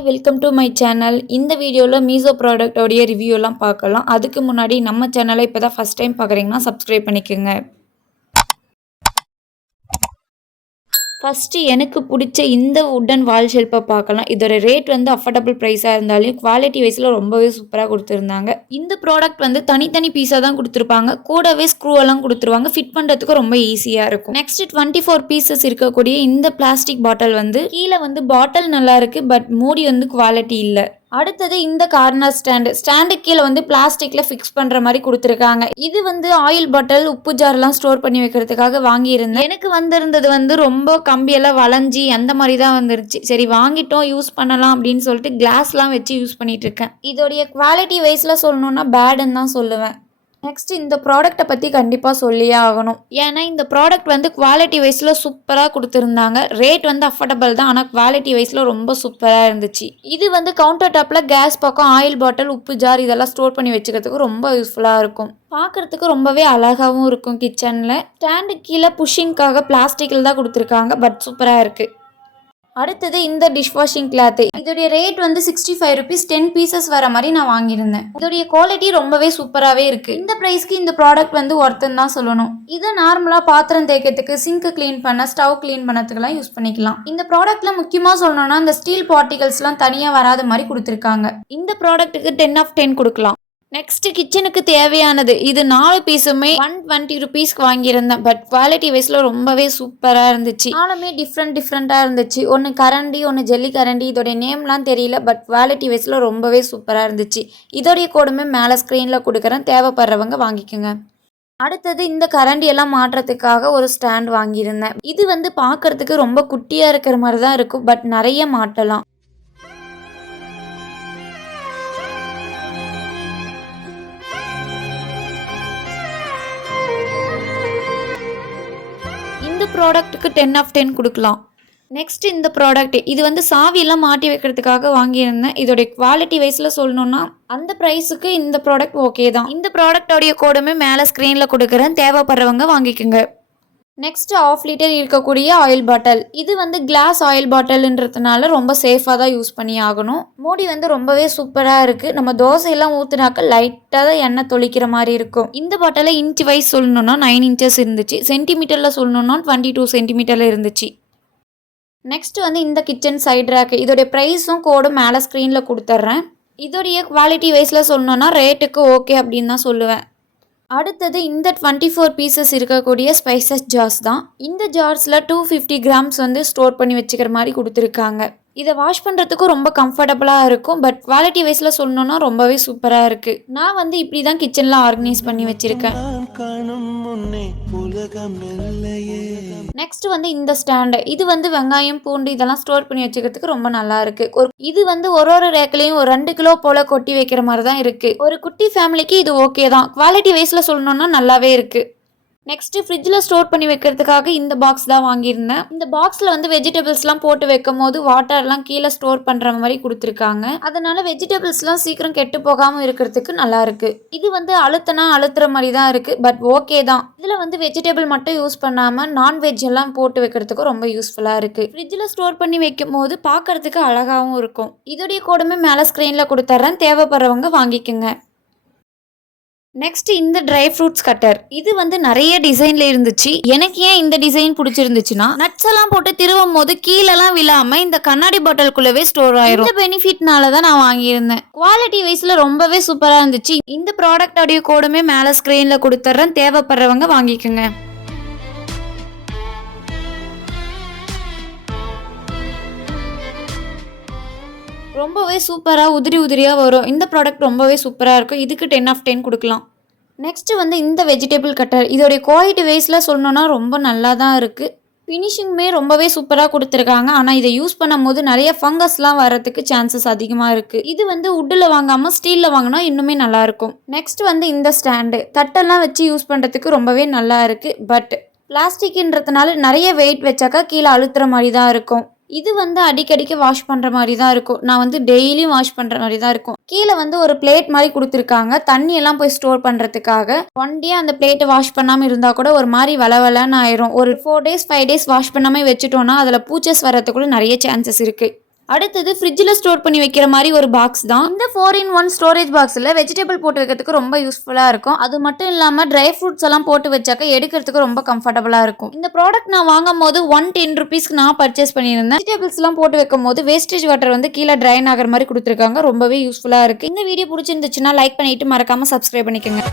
Hi welcome to my channel. இந்த வீடியோவில் மீஷோ ப்ராடக்டோடைய ரிவ்யூலாம் பார்க்கலாம். அதுக்கு முன்னாடி நம்ம சேனலை இப்போ தான் ஃபஸ்ட் டைம் பார்க்குறீங்கன்னா சப்ஸ்கிரைப் பண்ணிக்கோங்க. ஃபஸ்ட்டு எனக்கு பிடிச்ச இந்த வுட்டன் வால் ஷெல்ஃபை பார்க்கலாம். இதோட ரேட் வந்து அஃபோர்டபுள் ப்ரைஸாக இருந்தாலும் குவாலிட்டி வைஸில் ரொம்பவே சூப்பராக கொடுத்துருந்தாங்க. இந்த ப்ராடக்ட் வந்து தனித்தனி பீஸாக தான் கொடுத்துருப்பாங்க. கூடவே ஸ்க்ரூ எல்லாம் கொடுத்துருவாங்க. ஃபிட் பண்ணுறதுக்கு ரொம்ப ஈஸியாக இருக்கும். நெக்ஸ்ட் 24 பீசஸ் இருக்கக்கூடிய இந்த பிளாஸ்டிக் பாட்டில் வந்து கீழே வந்து பாட்டில் நல்லா இருக்குது, பட் மூடி வந்து குவாலிட்டி இல்லை. அடுத்தது இந்த கார்னர் ஸ்டாண்டு கீழே வந்து பிளாஸ்டிக்ல ஃபிக்ஸ் பண்ற மாதிரி கொடுத்துருக்காங்க. இது வந்து ஆயில் பாட்டில், உப்பு ஜார்லாம் ஸ்டோர் பண்ணி வைக்கிறதுக்காக வாங்கியிருந்தேன். எனக்கு வந்திருந்தது வந்து ரொம்ப கம்பியெல்லாம் வளைஞ்சி அந்த மாதிரி தான் வந்துருச்சு. சரி வாங்கிட்டோம், யூஸ் பண்ணலாம் அப்படின்னு சொல்லிட்டு கிளாஸ்லாம் வச்சு யூஸ் பண்ணிட்டு இருக்கேன். இதோடைய குவாலிட்டி வைஸ்ல சொல்லணும்னா பேடுன்னு தான் சொல்லுவேன். நெக்ஸ்ட் இந்த ப்ராடக்ட்டை பற்றி கண்டிப்பாக சொல்லியே ஆகணும். ஏன்னா இந்த ப்ராடக்ட் வந்து குவாலிட்டி வைஸில் சூப்பராக கொடுத்துருந்தாங்க. ரேட் வந்து அஃபோர்டபுள் தான், ஆனால் குவாலிட்டி வைஸில் ரொம்ப சூப்பராக இருந்துச்சு. இது வந்து கவுண்டர் டாப்பில் கேஸ் பக்கம் ஆயில் பாட்டில், உப்பு ஜார் இதெல்லாம் ஸ்டோர் பண்ணி வச்சுக்கிறதுக்கு ரொம்ப யூஸ்ஃபுல்லாக இருக்கும். பார்க்குறதுக்கு ரொம்பவே அழகாகவும் இருக்கும். கிச்சனில் ஸ்டாண்டு கீழே புஷிங்காக பிளாஸ்டிக்கில் தான் கொடுத்துருக்காங்க, பட் சூப்பராக இருக்குது. அடுத்தது இந்த டிஷ் வாஷிங் கிளாத். இதோடைய ரேட் வந்து 65 ருபீஸ், 10 பீசஸ் வர மாதிரி நான் வாங்கியிருந்தேன். இதோடைய குவாலிட்டி ரொம்பவே சூப்பராகவே இருக்கு. இந்த ப்ரைஸ்க்கு இந்த ப்ராடக்ட் வந்து ஒர்த்துன்னு தான் சொல்லணும். இதை நார்மலாக பாத்திரம் தேய்க்கிறதுக்கு, சிங்க் கிளீன் பண்ண, ஸ்டவ் கிளீன் பண்ணதுக்கெல்லாம் யூஸ் பண்ணிக்கலாம். இந்த ப்ராடக்ட்ல முக்கியமாக சொல்லணும்னா இந்த ஸ்டீல் பார்ட்டிகல்ஸ்லாம் தனியாக வராத மாதிரி கொடுத்துருக்காங்க. இந்த ப்ராடக்ட்டுக்கு 10 ஆஃப் 10 கொடுக்கலாம். நெக்ஸ்ட் கிச்சனுக்கு தேவையானது. இது 4 பீஸுமே 120 ருபீஸ்க்கு வாங்கியிருந்தேன். பட் குவாலிட்டி வைஸில் ரொம்பவே சூப்பராக இருந்துச்சு. நாலுமே டிஃப்ரெண்ட்டாக இருந்துச்சு. ஒன்று கரண்டி, ஒன்று ஜெல்லி கரண்டி. இதோடைய நேம்லாம் தெரியல, பட் குவாலிட்டி வைஸில் ரொம்பவே சூப்பராக இருந்துச்சு. இதோடைய கோடுமே மேலே ஸ்க்ரீனில் கொடுக்குறேன், தேவைப்படுறவங்க வாங்கிக்கோங்க. அடுத்தது இந்த கரண்டி எல்லாம் மாட்டுறதுக்காக ஒரு ஸ்டாண்ட் வாங்கியிருந்தேன். இது வந்து பார்க்கறதுக்கு ரொம்ப குட்டியாக இருக்கிற மாதிரி தான் இருக்கும், பட் நிறைய மாட்டலாம். இந்த ப்ராடக்ட்டுக்கு 10 ஆஃப் 10 கொடுக்கலாம். நெக்ஸ்ட் இந்த ப்ராடக்ட், இது வந்து சாவியெல்லாம் மாட்டி வைக்கிறதுக்காக வாங்கியிருந்தேன். இதோடைய குவாலிட்டி வைஸில் சொல்லணும்னா அந்த ப்ரைஸுக்கு இந்த ப்ராடக்ட் ஓகே தான். இந்த ப்ராடக்டோடைய கோடுமே மேலே ஸ்க்ரீனில் கொடுக்குறேன், தேவைப்படுறவங்க வாங்கிக்கோங்க. நெக்ஸ்ட் 1/2 லிட்டர் இருக்கக்கூடிய ஆயில் பாட்டில். இது வந்து கிளாஸ் ஆயில் பாட்டில்ன்றதுனால ரொம்ப சேஃபாக தான் யூஸ் பண்ணி ஆகணும். மூடி வந்து ரொம்பவே சூப்பராக இருக்குது. நம்ம தோசையெல்லாம் ஊற்றுனாக்க லைட்டாக தான் எண்ணெய் தொளிக்கிற மாதிரி இருக்கும். இந்த பாட்டில் இன்ச் வைஸ் சொல்லணும்னா 9 இன்ச்சஸ் இருந்துச்சு. சென்டிமீட்டரில் சொல்லணும்னா 22 சென்டிமீட்டரில் இருந்துச்சு. நெக்ஸ்ட் வந்து இந்த கிச்சன் சைட் ரேக். இதோடைய ப்ரைஸும் கோடும் மேலே ஸ்க்ரீனில் கொடுத்துட்றேன். இதோடைய குவாலிட்டி வைஸில் சொல்லணும்னா ரேட்டுக்கு ஓகே அப்படின்னு தான் சொல்லுவேன். அடுத்தது இந்த 24 பீசஸ் இருக்கக்கூடிய ஸ்பைசஸ் ஜார்ஸ் தான். இந்த ஜார்ஸில் 250 கிராம்ஸ் வந்து ஸ்டோர் பண்ணி வச்சுக்கிற மாதிரி கொடுத்துருக்காங்க. இதை வாஷ் பண்ணுறதுக்கும் ரொம்ப கம்ஃபர்டபுளாக இருக்கும், பட் குவாலிட்டி வைஸில் சொல்லணும்னா ரொம்பவே சூப்பராக இருக்குது. நான் வந்து இப்படி தான் கிச்சனில் ஆர்கனைஸ் பண்ணி வச்சுருக்கேன். நெக்ஸ்ட் வந்து இந்த ஸ்டாண்டு. இது வந்து வெங்காயம், பூண்டு இதெல்லாம் ஸ்டோர் பண்ணி வச்சுக்கிறதுக்கு ரொம்ப நல்லா இருக்கு. இது வந்து ஒரு ரேக்லையும் ஒரு 2 கிலோ போல கொட்டி வைக்கிற மாதிரி தான் இருக்கு. ஒரு குட்டி ஃபேமிலிக்கு இது ஓகே தான். குவாலிட்டி வைஸ்ல சொல்லணும்னா நல்லாவே இருக்கு. நெக்ஸ்ட் ஃப்ரிட்ஜில் ஸ்டோர் பண்ணி வைக்கிறதுக்காக இந்த பாக்ஸ் தான் வாங்கியிருந்தேன். இந்த பாக்ஸில் வந்து வெஜிடபிள்ஸ்லாம் போட்டு வைக்கும் போது வாட்டர்லாம் கீழே ஸ்டோர் பண்ணுற மாதிரி கொடுத்துருக்காங்க. அதனால வெஜிடபிள்ஸ்லாம் சீக்கிரம் கெட்டு போகாமல் இருக்கிறதுக்கு நல்லா இருக்கு. இது வந்து அழுத்துற மாதிரி தான் இருக்கு, பட் ஓகே தான். இதில் வந்து வெஜிடபிள் மட்டும் யூஸ் பண்ணாமல் நான்வெஜ் எல்லாம் போட்டு வைக்கிறதுக்கு ரொம்ப யூஸ்ஃபுல்லாக இருக்கு. ஃப்ரிட்ஜில் ஸ்டோர் பண்ணி வைக்கும் போது பார்க்கறதுக்கு அழகாகவும் இருக்கும். இதோடைய கோடுமே மேலே ஸ்க்ரீனில் கொடுத்துட்றேன், தேவைப்படுறவங்க வாங்கிக்கோங்க. நெக்ஸ்ட் இந்த ட்ரை ஃப்ரூட்ஸ் கட்டர். இது வந்து நிறைய டிசைன்ல இருந்துச்சு. எனக்கு ஏன் இந்த டிசைன் பிடிச்சிருந்துச்சுன்னா, நட்ஸ் எல்லாம் போட்டு திருவும் போது கீழெல்லாம் விழாம இந்த கண்ணாடி பாட்டிலுக்குள்ளவே ஸ்டோர் ஆயிரும். இந்த பெனிஃபிட்னால தான் நான் வாங்கியிருந்தேன். குவாலிட்டி வைஸ்ல ரொம்பவே சூப்பரா இருந்துச்சு. இந்த ப்ராடக்டோடைய கோடுமே மேல ஸ்கிரீன்ல கொடுத்துறேன், தேவைப்படுறவங்க வாங்கிக்கோங்க. ரொம்பவே சூப்பராக உதிரியாக வரும். இந்த ப்ராடக்ட் ரொம்பவே சூப்பராக இருக்கும். இதுக்கு 10 ஆஃப் 10 கொடுக்கலாம். நெக்ஸ்ட் வந்து இந்த வெஜிடபிள் கட்டர். இதோடைய குவாலிட்டி வைஸில் சொல்லணும்னா ரொம்ப நல்லா தான் இருக்குது. ஃபினிஷிங்குமே ரொம்பவே சூப்பராக கொடுத்துருக்காங்க. ஆனால் இதை யூஸ் பண்ணும் போது நிறைய ஃபங்கஸ்லாம் வரதுக்கு சான்சஸ் அதிகமாக இருக்குது. இது வந்து வுட்டில் வாங்காமல் ஸ்டீலில் வாங்கினா இன்னுமே நல்லாயிருக்கும். நெக்ஸ்ட் வந்து இந்த ஸ்டாண்டு. தட்டெல்லாம் வச்சு யூஸ் பண்ணுறதுக்கு ரொம்பவே நல்லா இருக்குது. பட் பிளாஸ்டிக்ன்றதுனால நிறைய வெயிட் வச்சாக்கா கீழே அழுத்துற மாதிரி தான் இருக்கும். இது வந்து அடிக்கடிக்கு வாஷ் பண்ணுற மாதிரி தான் இருக்கும். நான் வந்து டெய்லியும் வாஷ் பண்ணுற மாதிரி தான் இருக்கும். கீழே வந்து ஒரு பிளேட் மாதிரி கொடுத்துருக்காங்க, தண்ணி எல்லாம் போய் ஸ்டோர் பண்ணுறதுக்காக. 1 டே அந்த பிளேட்டை வாஷ் பண்ணாமல் இருந்தால் கூட ஒரு மாதிரி வளவலன்னு ஆயிரும். ஒரு 4 டேஸ் 5 டேஸ் வாஷ் பண்ணாமல் வச்சுட்டோன்னா அதில் பூச்சஸ் வரதுக்குள்ள நிறைய சான்சஸ் இருக்குது. அடுத்தது ஃப்ரிட்ஜில் ஸ்டோர் பண்ணி வைக்கிற மாதிரி ஒரு பாக்ஸ் தான். இந்த 4-in-1 ஸ்டோரேஜ் பாக்ஸில் வெஜிடபிள் போட்டு வைக்கிறதுக்கு ரொம்ப யூஸ்ஃபுல்லாக இருக்கும். அது மட்டும் இல்லாமல் ட்ரை ஃப்ரூட்ஸ் எல்லாம் போட்டு வச்சாக்க எடுக்கிறதுக்கு ரொம்ப கம்ஃபர்டபுளாக இருக்கும். இந்த ப்ராடக்ட் நான் வாங்கும் போது 110 ருபீஸ்க்கு நான் பர்ச்சேஸ் பண்ணியிருந்தேன். வெஜிடபிள்ஸ்லாம் போட்டு வைக்கும் போது வேஸ்டேஜ் வாட்டர் வந்து கீழே ட்ரைன் ஆகிற மாதிரி கொடுத்துருக்காங்க. ரொம்பவே யூஸ்ஃபுல்லாக இருக்குது. இந்த வீடியோ பிடிச்சிருந்துச்சுன்னா லைக் பண்ணிட்டு மறக்காமல் சப்ஸ்கிரைப் பண்ணிக்கோங்க.